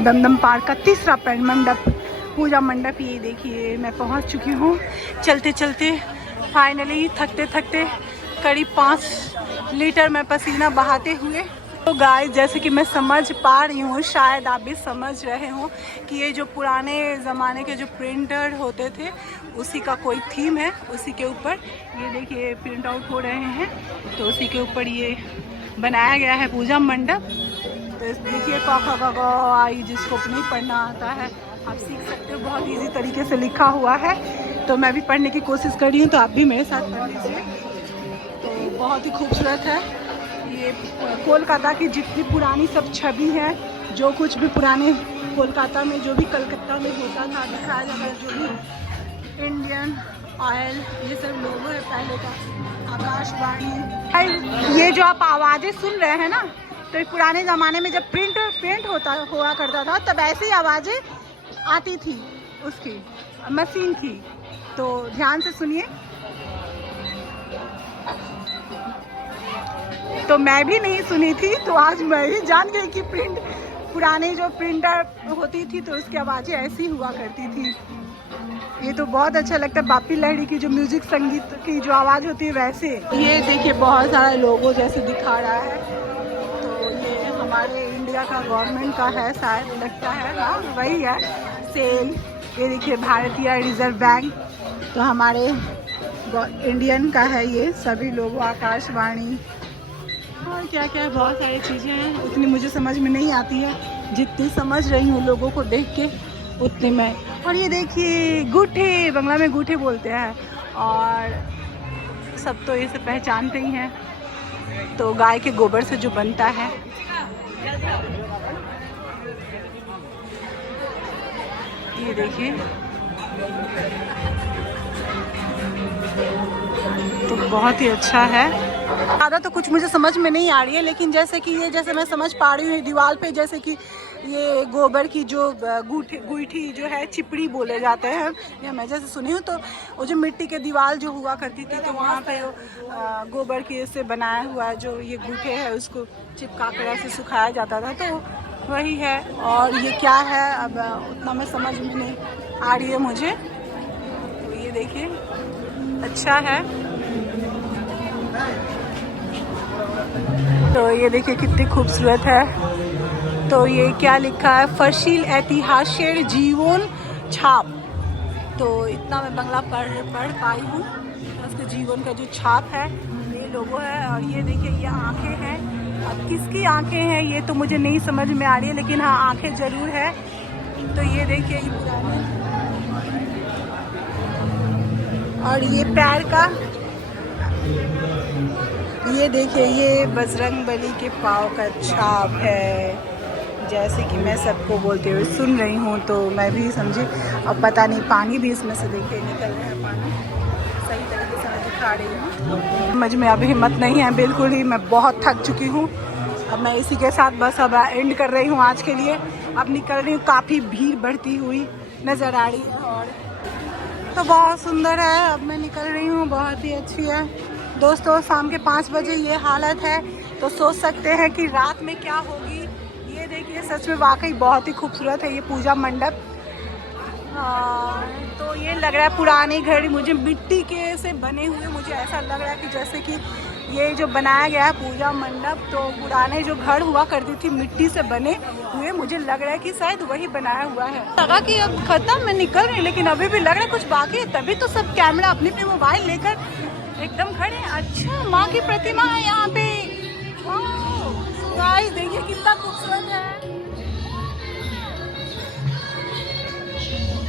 Dumdum park का तीसरा मंडप, पूजा मंडप। ये देखिए मैं पहुंच चुकी हूँ चलते चलते। फाइनली थकते थकते करीब 5 लीटर में पसीना बहाते हुए। तो गाइस जैसे कि मैं समझ पा रही हूँ, शायद आप भी समझ रहे हो कि ये जो पुराने ज़माने के जो प्रिंटर होते थे उसी का कोई थीम है। उसी के ऊपर ये देखिए प्रिंट आउट हो रहे हैं, तो उसी के ऊपर ये बनाया गया है पूजा मंडप। तो देखिए क ख ग घ आई, जिसको नहीं पढ़ना आता है आप सीख सकते हो, बहुत इजी तरीके से लिखा हुआ है। तो मैं भी पढ़ने की कोशिश कर रही हूँ, तो आप भी मेरे साथ पढ़ लीजिए। तो बहुत ही खूबसूरत है ये। कोलकाता की जितनी पुरानी सब छवि है, जो कुछ भी पुराने कोलकाता में जो भी कलकत्ता में होता था दिखाया जाता है, जो भी इंडियन ऑयल ये सब लोगो है पहले का, आकाशवाणी। ये जो आप आवाज़ें सुन रहे हैं ना, तो पुराने ज़माने में जब प्रिंट हुआ करता था तब ऐसी आवाज़ें आती थी, उसकी मशीन थी। तो ध्यान से सुनिए। तो मैं भी नहीं सुनी थी, तो आज मैं ही जान गई कि पुराने जो प्रिंटर होती थी तो उसकी आवाज़ें ऐसी हुआ करती थी। ये तो बहुत अच्छा लगता है। बापी लहरी की जो म्यूजिक संगीत की जो आवाज़ होती है वैसे। ये देखिए बहुत सारे लोगों जैसे दिखा रहा है, तो ये हमारे इंडिया का गवर्नमेंट का है शायद, लगता है। हाँ वही है, सेल। ये देखिए भारतीय रिजर्व बैंक, तो हमारे इंडियन का है ये सभी लोगों। आकाशवाणी और क्या क्या बहुत सारी चीज़ें हैं, उतनी मुझे समझ में नहीं आती है, जितनी समझ रही हूँ लोगों को देख के उतने में। और ये देखिए गूठे, बंगला में गूठे बोलते हैं, और सब तो इसे पहचानते ही हैं। तो गाय के गोबर से जो बनता है, ये देखिए। तो बहुत ही अच्छा है। ज़्यादा तो कुछ मुझे समझ में नहीं आ रही है, लेकिन जैसे कि ये, जैसे मैं समझ पा रही हूँ दीवार पे, जैसे कि ये गोबर की जो गूठी जो है, चिपड़ी बोले जाते हैं, या मैं जैसे सुनी हूँ। तो वो जो मिट्टी के दीवार जो हुआ करती थी, तो वहाँ पे गोबर की से बनाया हुआ जो ये गूठे है उसको चिपका कर ऐसे सुखाया जाता था, तो वही है। और ये क्या है अब उतना मैं समझ में नहीं आ रही है मुझे। तो ये देखिए अच्छा है। तो ये देखिए कितनी खूबसूरत है। तो ये क्या लिखा है, फशील ऐतिहासिक जीवन छाप। तो इतना मैं बंगला पढ़ पाई हूँ। उसके जीवन का जो छाप है ये लोगो है। और ये देखिए ये आंखें हैं, अब किसकी आंखें हैं ये तो मुझे नहीं समझ में आ रही है, लेकिन हाँ आंखें जरूर है। तो ये देखिए ये पुराने, और ये पैर का, ये देखिए ये बजरंगबली के पाँव का छाप है। जैसे कि मैं सबको बोलते हुए सुन रही हूँ, तो मैं भी समझी। अब पता नहीं, पानी भी इसमें से देखिए निकल रहा है, पानी सही तरीके से मैं दिखा रही हूँ। समझ में अभी हिम्मत नहीं है बिल्कुल ही, मैं बहुत थक चुकी हूँ। अब मैं इसी के साथ बस अब एंड कर रही हूँ आज के लिए। अब निकल रही हूँ, काफ़ी भीड़ बढ़ती हुई नज़र आ रही है, और तो बहुत सुंदर है। अब मैं निकल रही हूँ, बहुत ही अच्छी है। दोस्तों शाम के 5 बजे ये हालत है, तो सोच सकते हैं कि रात में क्या होगी। ये देखिए सच में वाकई बहुत ही खूबसूरत है ये पूजा मंडप। तो ये लग रहा है पुराने घर, मुझे मिट्टी के से बने हुए, मुझे ऐसा लग रहा है कि जैसे कि ये जो बनाया गया है पूजा मंडप, तो पुराने जो घर हुआ करती थी मिट्टी से बने हुए, मुझे लग रहा है कि शायद वही बनाया हुआ है। लगा कि अब खत्म, मैं निकल रही, लेकिन अभी भी लग रहा है कुछ बाकी है, तभी तो सब कैमरा अपने अपने मोबाइल लेकर एकदम खड़े हैं। अच्छा, माँ की प्रतिमा है यहाँ पे। गाइस देखिए कितना खूबसूरत